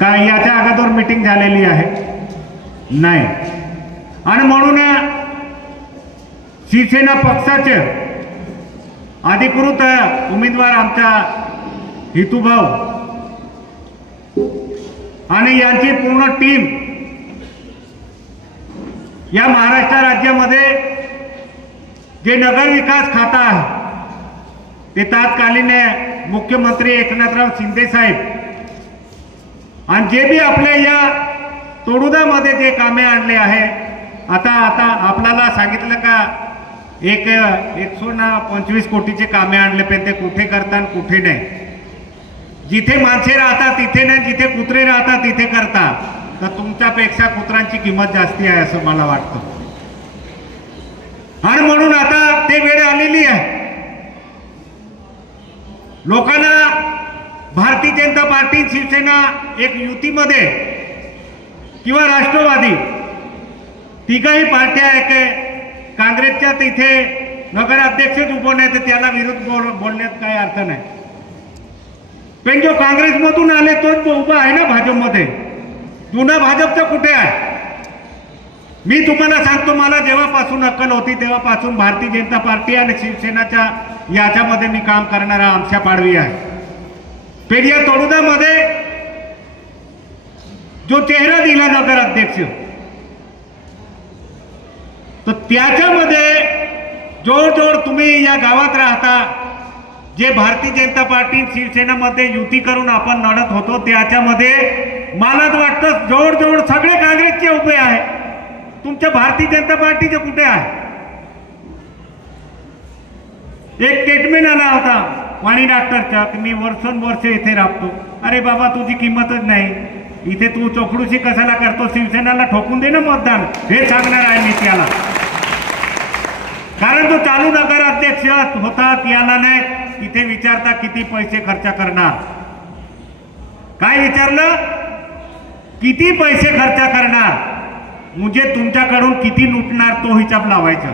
काय याच्या अगोदर मीटिंग झालेली आहे. नाही. आणि म्हणून शिवसेना पक्षाचे अधिकृत उमेदवार आमच्या हितूभाऊ आणि यांची पूर्ण टीम या महाराष्ट्र राज्यामध्ये जे नगर विकास खाता आहे ते तात्कालीन मुख्यमंत्री एकनाथराव शिंदे साहेब आणि जे बी आपल्या या तोडुदामध्ये जे कामे आणले आहे आता आता आपल्याला सांगितलं का एक एकशे ना पंचवीस कोटीचे कामे आणले पण ते कुठे करतात कुठे नाही. जिथे माणसे राहतात तिथे नाही जिथे कुत्रे राहतात तिथे करतात. तर तुमच्यापेक्षा कुत्रांची किंमत जास्ती आहे असं मला वाटतं. आणि म्हणून आता ते वेळ आलेली आहे. लोकांना भारतीय जनता पार्टी शिवसेना एक युतीमध्ये किंवा राष्ट्रवादी तिघाही पार्ट्या एक काँग्रेसच्या तिथे नगराध्यक्षच उभं नाही तर त्याला विरोध बोल बोलण्यात काही अर्थ नाही. पण जो काँग्रेसमधून आले तोच उभा आहे ना भाजपमध्ये. जुना भाजपचं कुठे आहे? मी तुम्हाला सांगतो मला जेव्हापासून अक्कल होती तेव्हापासून भारतीय जनता पार्टी आणि शिवसेनाच्या याच्यामध्ये मी काम करणारा आमच्या पाडवी आहे. पेडिया या तोडुदामध्ये जो चेहरा दिला नगराध्यक्ष तर त्याच्यामध्ये जोड तुम्ही या गावात राहता जे भारतीय जनता पार्टी शिवसेनेमध्ये युती करून आपण लढत होतो त्याच्यामध्ये मला तर वाटतं जोड जोड सगळे काँग्रेसचे उभे आहे तुमच्या भारतीय जनता पार्टीचे कुठे आहे एक स्टेटमेंट आला होता. वाणी डॉक्टरचा की मी वर्षोनवर्ष इथे राबतो. अरे बाबा तुझी किंमतच नाही. इथे तू चोकडूशी कशाला करतो शिवसेनाला ठोकून दे ना मतदान. हे सांगणार आहे मी त्याला. कारण तो चालू नगर अध्यक्ष होता याला नाही. इथे विचारता किती पैसे खर्च करणार. काय विचारलं? किती पैसे खर्च करणार? म्हणजे तुमच्याकडून किती लुटणार तो हिसाब लावायचा?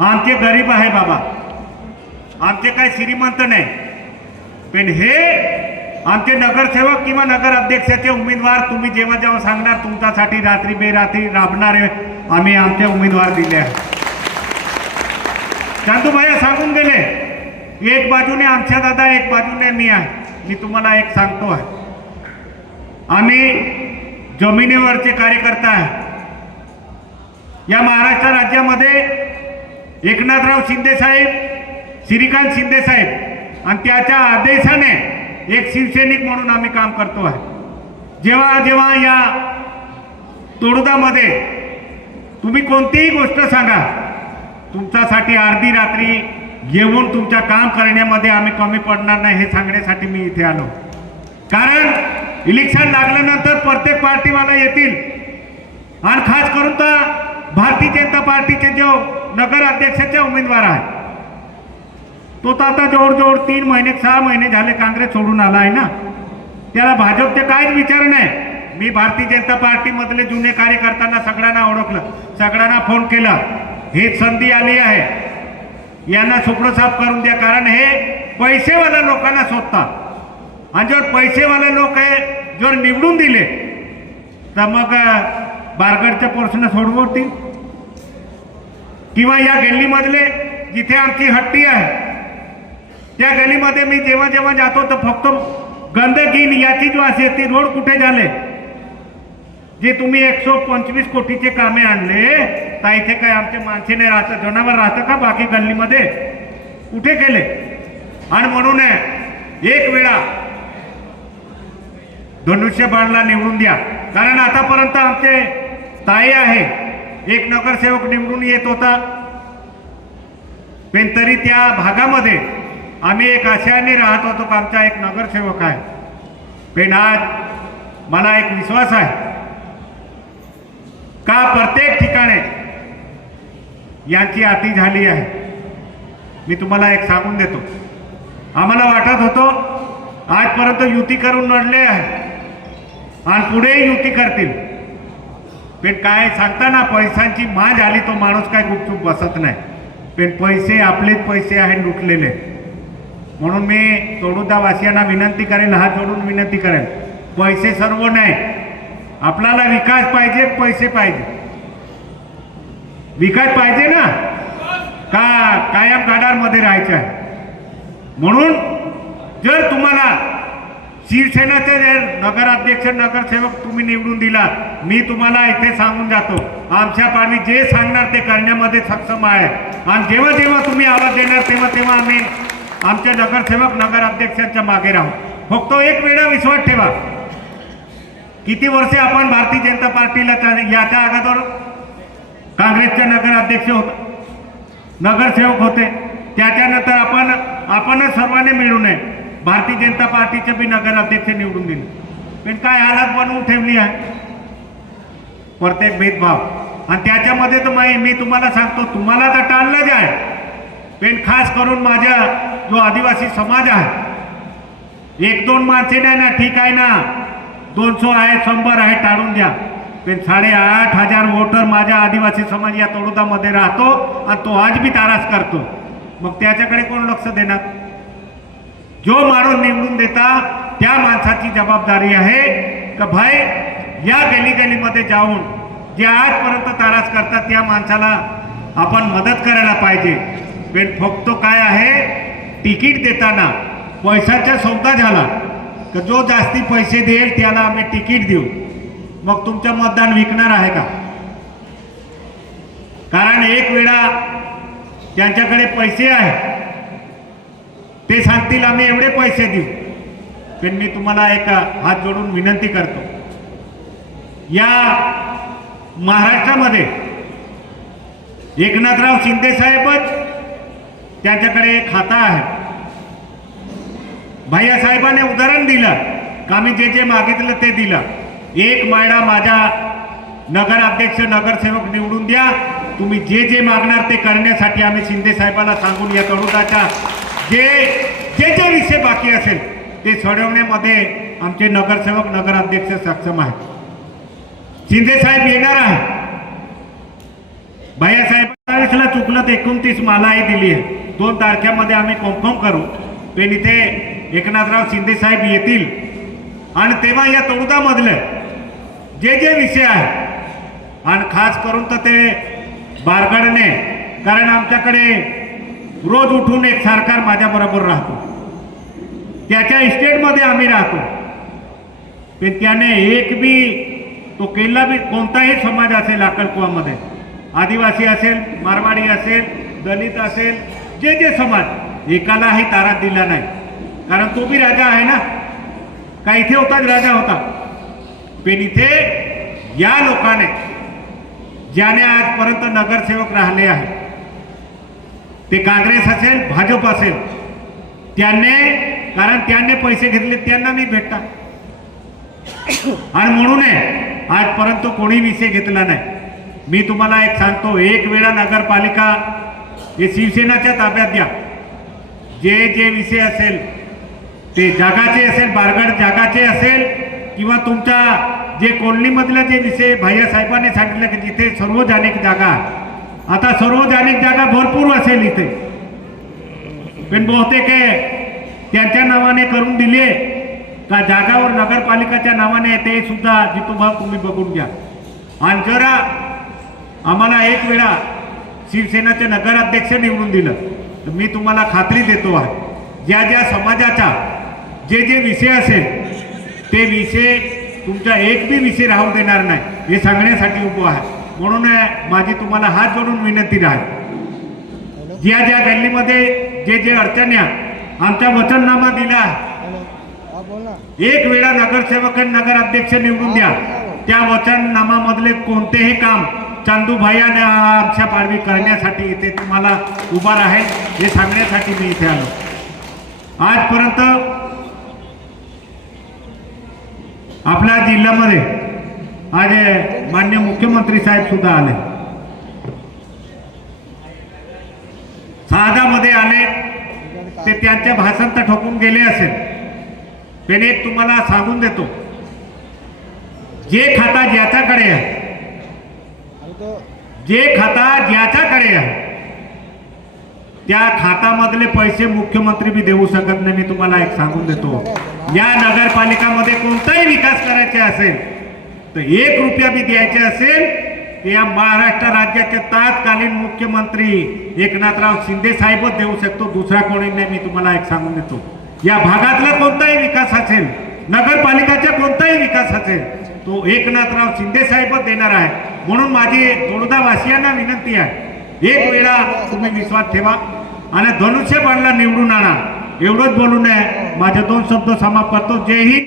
आमचे गरीब आहे बाबा. आमचे काय श्रीमंत नाही. पण हे आमचे नगरसेवक किंवा नगर अध्यक्षाचे उमेदवार तुम्ही जेव्हा जेव्हा सांगणार तुमच्यासाठी रात्री बेरात्री राबणारे आम्ही आमचे उमेदवार दिले आहे चांदूभाई सांगून गेले एक बाजूने आमच्या दादा एक बाजूने मी आहे. मी तुम्हाला एक सांगतो आहे. आम्ही जमिनीवरचे कार्यकर्ता आहे. या महाराष्ट्र राज्यामध्ये एकनाथराव शिंदे साहेब श्रीकांत शिंदे साहेब आणि त्याच्या आदेशाने एक शिवसैनिक म्हणून आम्ही काम करतो आहे. जेव्हा जेव्हा या तोडदामध्ये तुम्ही कोणतीही गोष्ट सांगा तुमच्यासाठी अर्धी रात्री येऊन तुमच्या काम करण्यामध्ये आम्ही कमी पडणार नाही हे सांगण्यासाठी मी इथे आलो. कारण इलेक्शन लागल्यानंतर प्रत्येक पार्टीवाला येतील. आणि खास करून तर भारतीय जनता पार्टीचे जो नगर अध्यक्षाचे उमेदवार आहे तो तर आता जवळजवळ तीन महिने सहा महिने झाले काँग्रेस सोडून आला आहे ना. त्याला भाजपचे काहीच विचार नाही. मी भारतीय जनता पार्टीमधले जुने कार्यकर्त्यांना सगळ्यांना ओळखलं सगळ्यांना फोन केला. ही संधी आली आहे. यांना सुपडं साफ करून द्या कारण हे पैसेवाल्या लोकांना शोधतात. आणि जर पैसेवाले लोक हे जर निवडून दिले तर मग बारगडच्या पोर्शन सोडवतील किंवा या गल्लीमधले जिथे आमची हट्टी आहे त्या गलीमध्ये मी जेव्हा जेव्हा जातो तर फक्त गंदगी याची जो असे ती रोड कुठे झाले? जे तुम्ही एकशे पंचवीस कोटीचे कामे आणले तर इथे काय आमचे माणसे नाही राहतं जनावर राहतं का बाकी गल्लीमध्ये? कुठे केले आणि म्हणून एक वेळा धनुष्यबाणला निवडून द्या. कारण आतापर्यंत आमचे ताई आहे एक नगरसेवक निवडून येत होता. पण तरी त्या भागामध्ये आम्ही एक आशयाने राहत होतो आमचा एक नगरसेवक आहे. पण आज मला एक विश्वास आहे का प्रत्येक ठिकाणी यांची आती झाली आहे? मी तुम्हाला एक सांगून देतो. आम्हाला वाटत होतो आजपर्यंत युती करून लढले आहे आणि पुढेही युती करतील. पण काय सांगताना पैशांची माज आली तो माणूस काय गुपचूप बसत नाही. पण पैसे आपलेच पैसे आहे लुटलेले. म्हणून मी तोडुदा वासियांना विनंती करेन हात जोडून विनंती करेन. पैसे सर्व नाही. आपल्याला विकास पाहिजे पैसे पाहिजे. विकास पाहिजे ना? का कायम गाडांमध्ये राहायचं आहे? म्हणून जर तुम्हाला शिवसेनेचे जे नगराध्यक्ष नगरसेवक तुम्ही निवडून दिला मी तुम्हाला इथे सांगून जातो. आमच्या पाडवी जे सांगणार ते करण्यामध्ये सक्षम आहे. आणि जेव्हा जेव्हा तुम्ही आवाज देणार तेव्हा तेव्हा आम्ही आमचे नगरसेवक नगराध्यक्षांच्या मागे राहू. फक्त एक वेळा विश्वास ठेवा. किती वर्षे आपण भारतीय जनता पार्टीला याच्या अगोदर काँग्रेसचे नगराध्यक्ष होते नगरसेवक होते. त्याच्यानंतर आपण आपणच सर्वांनी मिळू नये भारतीय जनता पार्टीचे बी नगराध्यक्ष निवडून दिले. पण काय हालत बनवून ठेवली आहे? प्रत्येक भेदभाव. आणि त्याच्यामध्ये तर मी मी तुम्हाला सांगतो तुम्हाला तर टाळलं आहे. पण खास करून माझ्या जो आदिवासी समाज आहे एक दोन माणसे नाही ना ठीक आहे ना दोनशे आहे शंभर आहे टाळून द्या. पण साडेआठ हजार वोटर माझ्या आदिवासी समाज या तळोदामध्ये राहतो आणि तो आज बी तारास करतो. मग त्याच्याकडे कोण लक्ष देणार? जो माणूस निवडून देता त्या माणसाची जबाबदारी आहे का भाई या गली गलीमध्ये जाऊन जे आजपर्यंत तारास करतात त्या माणसाला आपण मदत करायला पाहिजे. पण फक्त काय आहे? तिकीट देताना. पैशाचा सौदा झाला. तर जो जास्ती पैसे देईल त्याला आम्ही तिकीट देऊ. मग तुमचं मतदान विकणार आहे का? कारण एक वेळा त्यांच्याकडे पैसे आहे ते सांगतील आम्ही एवढे पैसे देऊ. पण मी तुम्हाला एक हात जोडून विनंती करतो. या महाराष्ट्रामध्ये एकनाथराव शिंदे साहेबच त्यांच्याकडे एक खाता आहे. भैयासाहेबाने उदाहरण दिलं. का मी जे जे मागितलं ते दिलं. एक मायडा माझ्या नगराध्यक्ष नगरसेवक निवडून द्या. तुम्ही जे जे मागणार ते करण्यासाठी आम्ही शिंदे साहेबाला सांगून या तळुदाच्या जे जे जे विषय बाकी असेल ते सोडवण्यामध्ये आमचे नगरसेवक नगराध्यक्ष सक्षम आहेत. शिंदे साहेब येणार आहे भैयासाहेब चुकलं तर एकोणतीस मालाही दिली आहे. दोन तारखेमध्ये आम्ही कन्फर्म करू. पण इथे एकनाथराव शिंदे साहेब येतील. आणि तेव्हा या तोडदामधलं जे जे विषय आहे आणि खास करून तर ते बारगडणे कारण आमच्याकडे रोज उठून एक सरकार माझ्याबरोबर राहतो. त्याच्या इस्टेटमध्ये आम्ही राहतो. पण त्याने एक बी तो केला बी कोणताही समाज असेल अक्कलकुवामध्ये. आदिवासी असेल मारवाडी असेल दलित असेल जे जे समाज एकालाही तारा दिला नाही. कारण तो बी राजा आहे ना. का इथे होताच राजा होता? पण इथे या लोकाने ज्याने आजपर्यंत नगरसेवक राहिले आहे ते काँग्रेस असेल भाजप असेल त्यांनी कारण त्यांनी पैसे घेतले त्यांना मी भेटता आणि म्हणून आहे, आजपर्यंत कोणी विषय घेतला नाही. मी तुम्हाला एक सांगतो एक वेळा नगरपालिका हे शिवसेनाच्या ताब्यात द्या? जे जे विषय असेल ते जागाचे असेल बारगड जागाचे असेल किंवा तुमच्या जे कोलनीमधल्या जे विषय भैया साहेबांनी सांगितलं की जिथे सार्वजनिक जागा आता सार्वजनिक जागा भरपूर असेल इथे. पण बहुतेक त्यांच्या नावाने करून दिले का जागावर नगरपालिकाच्या नावाने ते सुद्धा जितोभाव तुम्ही बघून घ्या. आणि जरा आम्हाला एक वेळा शिवसेनाचे नगराध्यक्ष निवडून दिलं. तर मी तुम्हाला खात्री देतो आहे. ज्या ज्या समाजाचा जे जे विषय असेल ते विषय तुमचा एक बी विषय राहू देणार नाही. हे सांगण्यासाठी उभं आहे. म्हणून माझी तुम्हाला हात जोडून विनंती राहील. ज्या ज्या गल्लीमध्ये जे जे अडचणी आमचा वचननामा दिला आहे. एक वेळा नगरसेवक आणि नगराध्यक्ष निवडून द्या. त्या वचननामामधले कोणतेही काम चांदूभाईने आमच्या पाडवी करण्यासाठी इथे तुम्हाला उभा राहील हे सांगण्यासाठी मी इथे आलो. आजपर्यंत आपल्या जिल्ह्यामध्ये आज मान्य मुख्यमंत्री साहेब सुद्धा आले. साधामध्ये आले ते त्यांचे भाषण तर ठोकून गेले असेल. पण एक तुम्हाला सांगून देतो. जे खाता ज्याच्याकडे आहे जे खाता ज्याच्याकडे आहे त्या खात्यामधले पैसे मुख्यमंत्री बी देऊ शकत नाही मी तुम्हाला एक सांगून देतो. या नगरपालिकामध्ये कोणताही विकास असेल तर एक रुपया बी द्यायचे असेल तर या महाराष्ट्र राज्याचे तत्कालीन मुख्यमंत्री एकनाथराव शिंदे साहेबच देऊ शकतो दुसरा कोणी नाही मी तुम्हाला एक सांगून देतो. या भागातला कोणताही विकास असेल नगरपालिकाचा कोणताही विकास असेल तो एकनाथराव शिंदे साहेबच देणार आहे. म्हणून माझी बडोदावासियांना विनंती आहे. एक वेळा तुम्ही विश्वास ठेवा आणि धनुष्यबाणला निवडून आणा. एवढंच बोलून नये माझे दोन शब्द समाप्त करतो. जय हिंद.